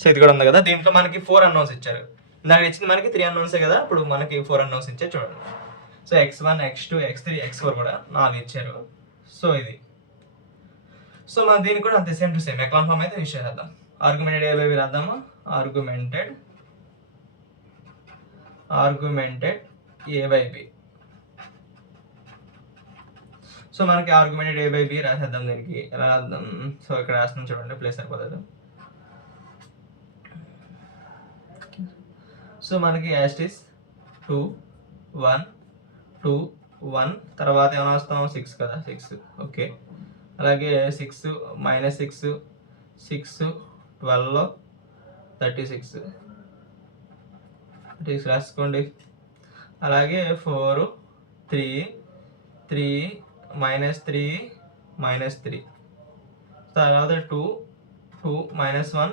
So ఇది కూడా ఉంది కదా. దీంట్లో మనకి 4 అన్నోన్స్ ఇచ్చారు. ఇందాక ఇచ్చింది మనకి 3 అన్నోన్సే కదా, ఇప్పుడు మనకి 4 అన్నోన్స్ ఇచ్చారు చూడండి. So x1 x2 x3 x4 కూడా 4 ఇచ్చారు. సో ఇది సో మనం దీనికి కూడా అంతే same to same echelon form అయితే యూజ్ చేద్దాం. ఆర్గ్యుమెంటెడ్ ఏ బై బి రాద్దామా. Augmented A by B. So మనకి ఆర్గ్యుమెంటెడ్ ఏ బై బి రాసేద్దాం. దీనికి ఎలా రాద్దాం. సో ఇక్కడ రాస్తున్నాం చూడండి, ప్లేస్ సరిపోతుంది. సో మనకి యాస్టిస్ 2 1 2 1 తర్వాత ఏమైనా వస్తాం 6 కదా, 6 ఓకే. అలాగే 6 మైనస్ 6 6 12 36 రాసుకోండి. అలాగే 4 3 3 మైనస్ 3 తర్వాత 2 2 మైనస్ 1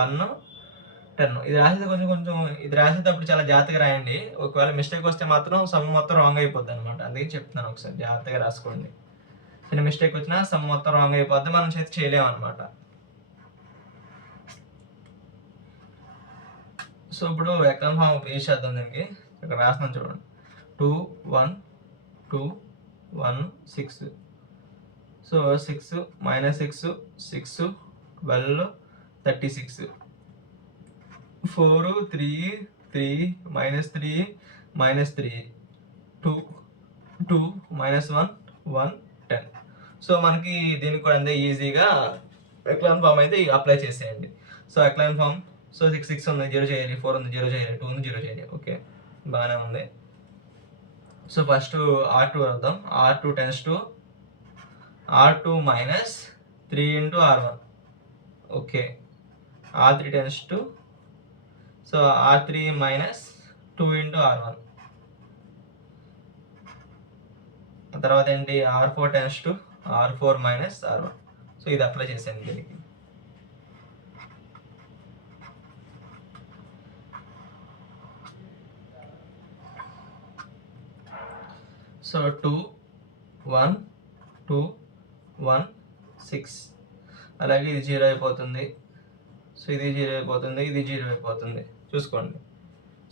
1 10. ఇది రాసేది కొంచెం ఇది రాసేటప్పుడు చాలా జాగ్రత్తగా రాయండి. ఒకవేళ మిస్టేక్ వస్తే మాత్రం సమ్ మొత్తం రాంగ్ అయిపోద్ది అనమాట. అందుకే చెప్తున్నాను, ఒకసారి జాగ్రత్తగా రాసుకోండి. చిన్న మిస్టేక్ వచ్చినా సమ్ మొత్తం రాంగ్ అయిపోద్ది, మనం చేతి చేయలేము అనమాట. సో ఇప్పుడు ఎక్లాన్ ఫామ్ యూజ్ చేద్దాం. దీనికి ఇక్కడ రాస్తున్నాను చూడండి. 2 1 2 1 6. So 6 minus 6 6 12 36 4 3 3 minus 3 2 2 minus 1 1 10. So మనకి దీనికి కూడా అంతే ఈజీగా ఎక్లాన్ ఫామ్ అయితే అప్లై చేసేయండి. సో ఎక్లాన్ ఫామ్ సో 6 6 ఉంది 0 చేయాలి, 4 ఉంది 0 చేయాలి, 2 ఉంది 0 చేయాలి. ఓకే బాగానే ఉంది. సో ఫస్ట్ R2 వద్దాం. R2 tends to R2 minus 3 into R1. Okay. R3 tends to so R3 minus 2 into R1. తర్వాత ఏంటి R4 tends to R4 minus R1. So ఇది అప్లై చేశాను దీనికి. సో 2 1 2 1 6. అలాగే ఇది 0 అయిపోతుంది. సో ఇది 0 అయిపోతుంది, ఇది 0 అయిపోతుంది చూసుకోండి.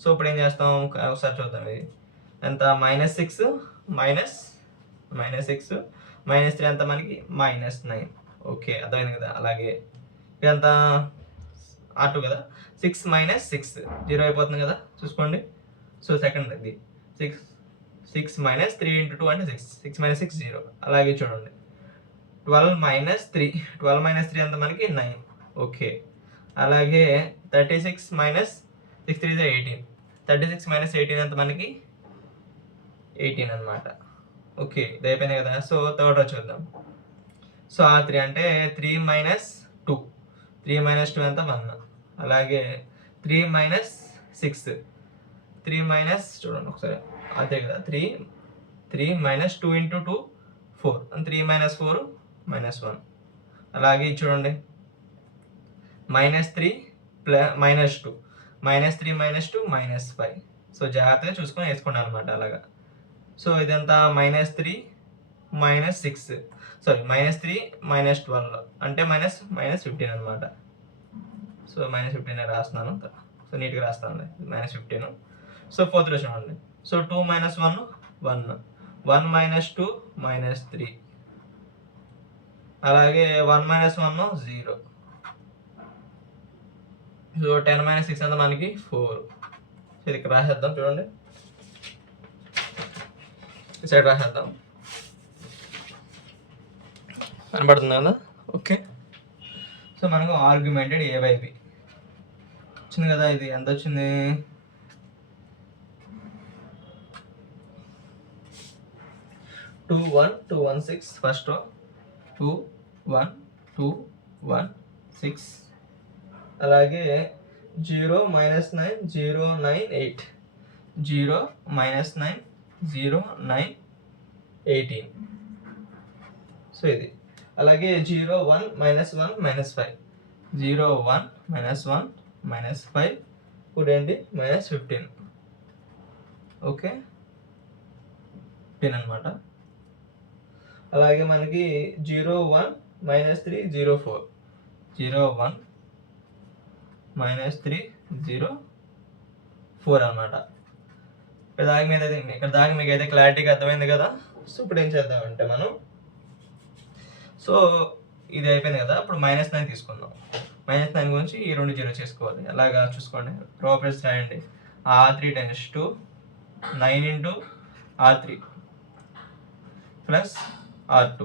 సో ఇప్పుడు ఏం చేస్తాం ఒకసారి చూద్దాం. ఇది ఎంత మైనస్ 6 మైనస్ 6 మైనస్ 3 ఎంత మనకి మైనస్ 9. ఓకే అర్థమైంది కదా. అలాగే ఇదంతా R2 కదా, 6 మైనస్ 6 0 అయిపోతుంది కదా చూసుకోండి. సో సెకండ్ ఇది 6 మైనస్ 3 ఇంటూ 2 అంటే 6 6 మైనస్ 6 0. అలాగే చూడండి 12 మైనస్ 3 ఎంత మనకి 9. ఓకే. అలాగే 36 మైనస్ 6 3 18. 36 మైనస్ 18 ఎంత మనకి 18 అనమాట. ఓకే ఇది అయిపోయింది కదా. సో థర్డ్ రో చూద్దాం. సో R3 అంటే 3 మైనస్ 2 3 మైనస్ 2 ఎంత 1. అలాగే 3 మైనస్ 6 3 మైనస్ చూడండి ఒకసారి అంతే కదా 3 మైనస్ 2 ఇంటూ 2 4 3 మైనస్ 4 మైనస్ 1. అలాగే చూడండి minus 3 minus 2 minus 3 minus 2 minus 5. So జాగ్రత్తగా చూసుకొని వేసుకోండి అనమాట అలాగా. సో ఇదంతా minus 3 minus 6 sorry minus 3 minus 12 అంటే మైనస్ 15 అనమాట. సో మైనస్ 15 రాస్తున్నాను. సో నీట్గా రాస్తాను మైనస్ 15. సో ఫోర్త్ లో చూడండి. So 2 minus 1 1 1 minus 2 minus 3. అలాగే 1 మైనస్ 1 0. సో 10 మైనస్ 6 అంతా మనకి 4. సో ఇది ఇక్కడ రాసేద్దాం చూడండి, ఈ సైడ్ రాసేద్దాం కనబడుతుంది కదా. ఓకే. సో మనకు ఆర్గ్యుమెంటెడ్ ఏ బై బి వచ్చింది కదా. ఇది ఎంత వచ్చింది 2 1 2 1 6. First row 2 1 2 1 6. అలాగే 0 మైనస్ 9 0 9 8 0 మైనస్ 9 0 9 18. సో ఇది అలాగే 0 1 మైనస్ 1 మైనస్ 5 0 1 మైనస్ 1 మైనస్ 5 ఇప్పుడు ఏంటి మైనస్ 15. ఓకే 15 అనమాట. అలాగే మనకి 0 1 మైనస్ 3 0 4 0 1 -304 అనమాట. ఇక్కడ దాకా మీకు అయితే క్లారిటీగా అర్థమైంది కదా. సో ఇప్పుడు ఏం చేద్దామంటే మనం, సో ఇది అయిపోయింది కదా, ఇప్పుడు -9 తీసుకుందాం. -9 గురించి ఈ 2 జీరో చేసుకోవాలి. అలాగా చూసుకోండి, ప్రాపర్టీస్ రాయండి. R3 × 2 9 × R3 plus R2.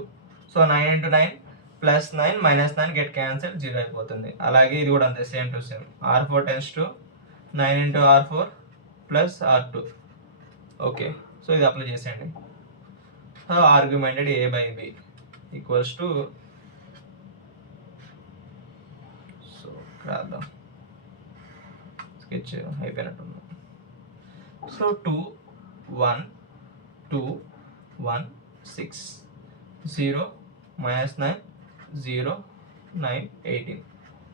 So 9 × 9 plus 9 -9 get cancel, 0 అయిపోతుంది. అలాగే ఇది కూడా అంతే, same to same. R4 → 2 9 × R4 plus R2. Okay, so ఇది అప్లై చేసేయండి. Argumented A/B equals to, so రాద్దాం, స్కెచ్ అయిపోయినట్టుంది. సో 2 1 2 1 6 0 -9 0 9 18.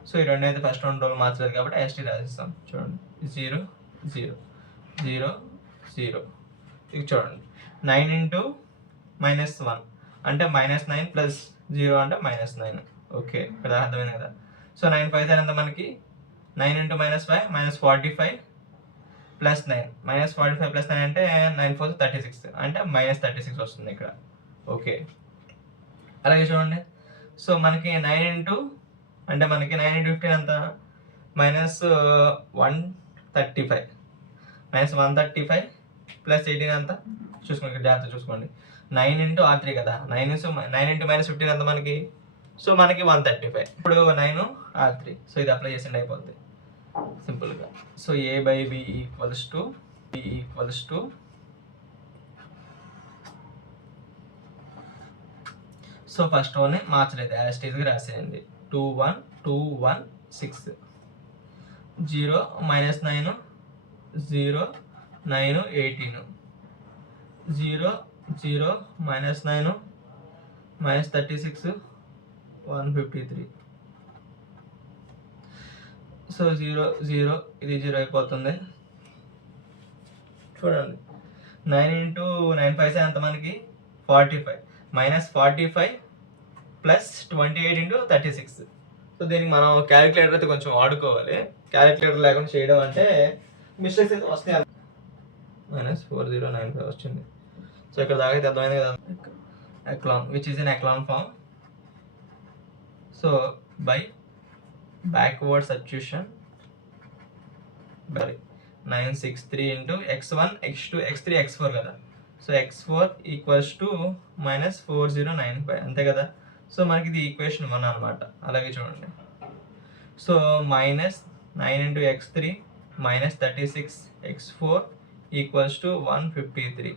సో ఈ రెండు అయితే ఫస్ట్ 2 రోజులు మార్చలేదు కాబట్టి ST రాసిస్తాం. చూడండి, 0 0 0 0. ఇది చూడండి, 9 × -1 అంటే -9 ప్లస్ 0 అంటే -9. ఓకే, ఇక్కడ అర్థమైంది కదా. సో 9 5 ఎంత మనకి, 9 × -5 -45 ప్లస్ 9 -45 ప్లస్ 9 అంటే 9 4 36 అంటే -36 వస్తుంది ఇక్కడ. ఓకే, అలాగే చూడండి. సో మనకి 9 అంటే మనకి 9 × 15 ఎంత, -135 -135 ప్లస్ 18 ఎంత చూసుకోండి, జాగ్రత్త చూసుకోండి. 9 × R3 కదా, 9 × -15 ఎంత మనకి, సో మనకి 135. ఇప్పుడు 9 R3, సో ఇది అప్లై చేసిండి అయిపోద్ది సింపుల్గా. So A/B equals to so first one మార్చలేదు, యాజ్ ఇట్ ఈస్గా రాసేయండి. 2 1 2 1 6 0 -9 0 9 18 0 0 -9 -36 153. సో 0 0 ఇది 0 అయిపోతుంది. చూడండి, 9 × 9 5 ఎంత మనకి, 45 -45 ప్లస్ 28 × 36. సో దీనికి మనం క్యాలిక్యులేటర్ అయితే కొంచెం వాడుకోవాలి. క్యాలిక్యులేటర్ లేకుండా చేయడం అంటే మిస్టేక్స్ అయితే వస్తాయి. -4095 వచ్చింది. సో ఇక్కడ దాకా అయితే అర్థమైంది కదా. Echelon which is in echelon form. So by backward substitution 963 × x1 x2 x3 x4 కదా. సో x4 ఈక్వల్స్ టు -4095 అంతే కదా. సో మనకి ఇది ఈక్వేషన్ 1 అనమాట. అలాగే చూడండి, so -9 × x3 -36 x4 equals to 153.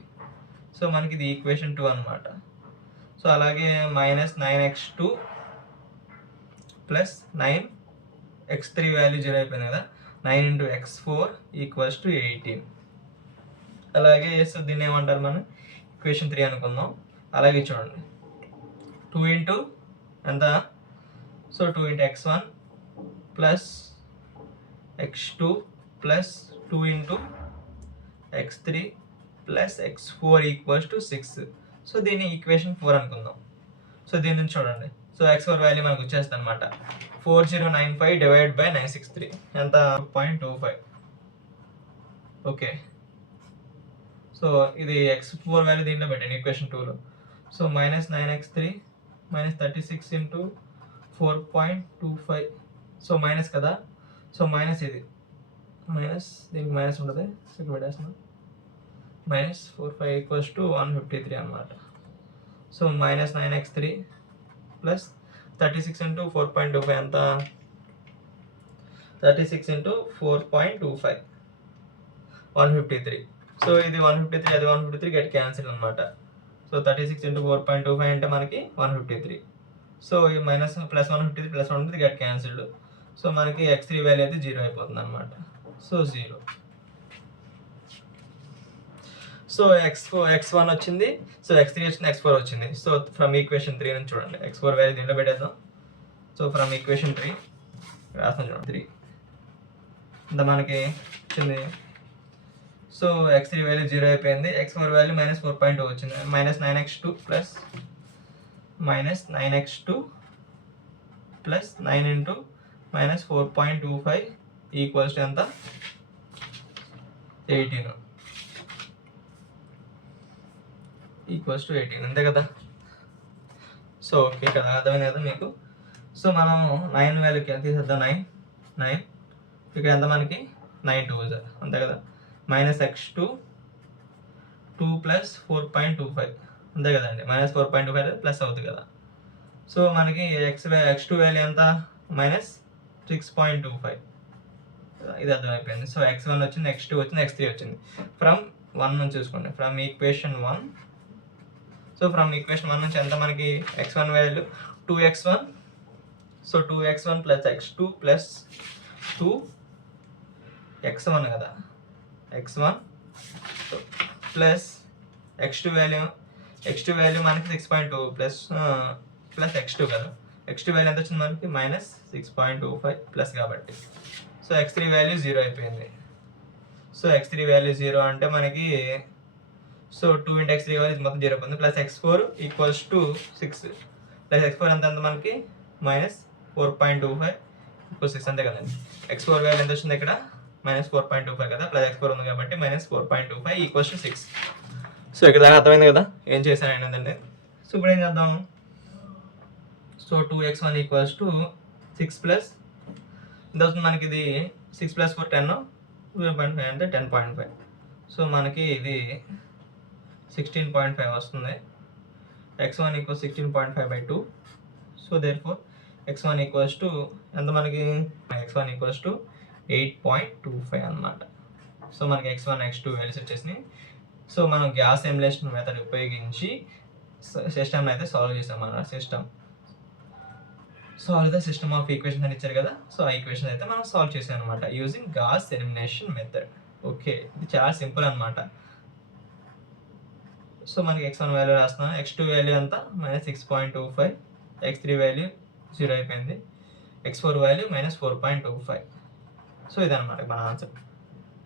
So మనకి ఇది ఈక్వేషన్ 2 అనమాట. సో అలాగే -9x2 ప్లస్ 9 x3 వాల్యూ 0 అయిపోయింది కదా, 9 × x4 ఈక్వల్స్ టు 18. అలాగే సో దీన్ని ఏమంటారు మనం, ఈక్వేషన్ 3 అనుకుందాం. అలాగే చూడండి, 2 × ఎంత, so 2 × x1 plus x2 plus 2 × x3 plus x4 equals to 6. So దీన్ని ఈక్వేషన్ 4 అనుకుందాం. సో దీని నుంచి చూడండి, సో x4 వాల్యూ మనకు వచ్చేస్తుంది అనమాట. 4095 డివైడ్ బై 963 ఎంత, 0.25. ఓకే, సో ఇది x4 వాల్యూ దీంట్లో పెట్టండి ఈక్వేషన్ 2లో. So -9x3 -36 × 4.25. సో మైనస్ కదా, సో మైనస్ ఇది మైనస్, దీనికి మైనస్ ఉంటుంది, సో ఇక్కడ పెట్టేస్తున్నాం. -45 ఈక్వల్స్ టు 153 అనమాట. సో -9x3 ప్లస్ 36 × 4.25 ఎంత, 36 × 4.25 153. సో ఇది 153 అది 153 గెట్ క్యాన్సిల్ అనమాట. సో 36 × 4.25 అంటే మనకి 153. సో ఈ minus plus 153 plus 153 get cancelled. So మనకి x3 వాల్యూ అయితే 0 అయిపోతుంది అనమాట. సో 0. సో x1 వచ్చింది, సో x3 వచ్చింది, x4 వచ్చింది. సో ఫ్రమ్ ఈక్వేషన్ 3 నుంచి చూడండి, x4 వాల్యూ దీంట్లో పెట్టేద్దాం. సో ఫ్రమ్ ఈక్వేషన్ 3 రాస్తాం చూడండి, 3 ఇంత మనకి వచ్చింది. సో x3 వాల్యూ 0 అయిపోయింది, x4 వాల్యూ -4.2 వచ్చింది. -9x2 plus -9x2 plus 9 × -4.25 equals to ఎంత 18 ఈక్వల్స్ టు 18 అంతే కదా. సో ఓకే కదా, అర్థమైంది కదా మీకు. సో మనం 9 వాల్యూకి ఎంత తీసేద్దాం, 9 ఇక్కడ ఎంత మనకి 9 2 అంతే కదా, -x2 2 + 4.25 అంతే కదండి, -4.25 ప్లస్ అవుతుంది కదా. సో మనకి x2 వాల్యూ ఎంత -6.25, ఇది అర్థమైపోయింది. సో x1 వచ్చింది, x2 వచ్చింది, x3 వచ్చింది. ఫ్రమ్ 1 నుంచి చూసుకోండి, from equation 1. So from equation 1 నుంచి ఎంత మనకి x1 value 2x1. So 2x1 + x2 + 2x1 కదా, x1 ప్లస్ x2 వాల్యూ మనకి 6.2 ప్లస్ x2 కదా. x2 వాల్యూ ఎంత వచ్చింది మనకి -6.25 ప్లస్ కాబట్టి. సో x3 వాల్యూ 0 అయిపోయింది. సో x3 వాల్యూ 0 అంటే మనకి సో 2 × x3 వాల్యూ మొత్తం 0 అయిపోయింది, plus x4 equals to 6 plus x4 ఎంత మనకి -4.25 = 6 అంతే కదండి. x4 వాల్యూ ఎంత వచ్చింది ఇక్కడ -4.25 కదా, ప్లస్ x4 ఉంది కాబట్టి -4.25 = 6. సో ఇక్కడ దాకా అర్థమైంది కదా ఏం చేశాను ఏంటంటే. సో ఇప్పుడు ఏం చేద్దాం, సో 2x1 = 6 ప్లస్ ఎంత అవుతుంది మనకి, ఇది 6 + 4 10, 0.5 అంటే 10.5. సో మనకి ఇది 16.5 వస్తుంది. x1 = 16.5/2. సో దేర్ఫోర్ x1 ఎంత మనకి, x1 = 8.25 అన్నమాట. సో మనకి x1 x2 వాల్యూస్ వచ్చేసినాయి. సో మనం గ్యాస్ ఎలిమినేషన్ మెథడ్ ఉపయోగించి సిస్టమ్ని అయితే సాల్వ్ చేసాం. మన సిస్టమ్ ఆఫ్ ఈక్వేషన్స్ అని ఇచ్చారు కదా, సో ఆ ఈక్వేషన్ అయితే మనం సాల్వ్ చేసాం అనమాట using Gauss elimination method. Okay, ఇది చాలా సింపుల్ అనమాట. సో మనకి x1 వాల్యూ రాస్తున్నాం, x2 వాల్యూ ఎంత -6.25, x3 వాల్యూ 0 అయిపోయింది, x4 వాల్యూ -4.25. సో ఇదన్నమాట మన ఆన్సర్.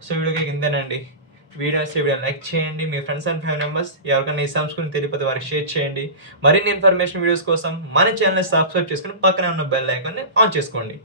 సో వీడియోకి ఇంతేనండి. వీడియో లైక్ చేయండి, మీ ఫ్రెండ్స్ అండ్ ఫ్యామిలీ మెంబర్స్ ఎవరికైనా ఈ సమ్స్ గురించి తెలియకపోతే వారికి షేర్ చేయండి. మరిన్ని ఇన్ఫర్మేషన్ వీడియోస్ కోసం మన ఛానల్ని సబ్స్క్రైబ్ చేసుకుని పక్కనే ఉన్న బెల్ ఐకాన్ని ఆన్ చేసుకోండి.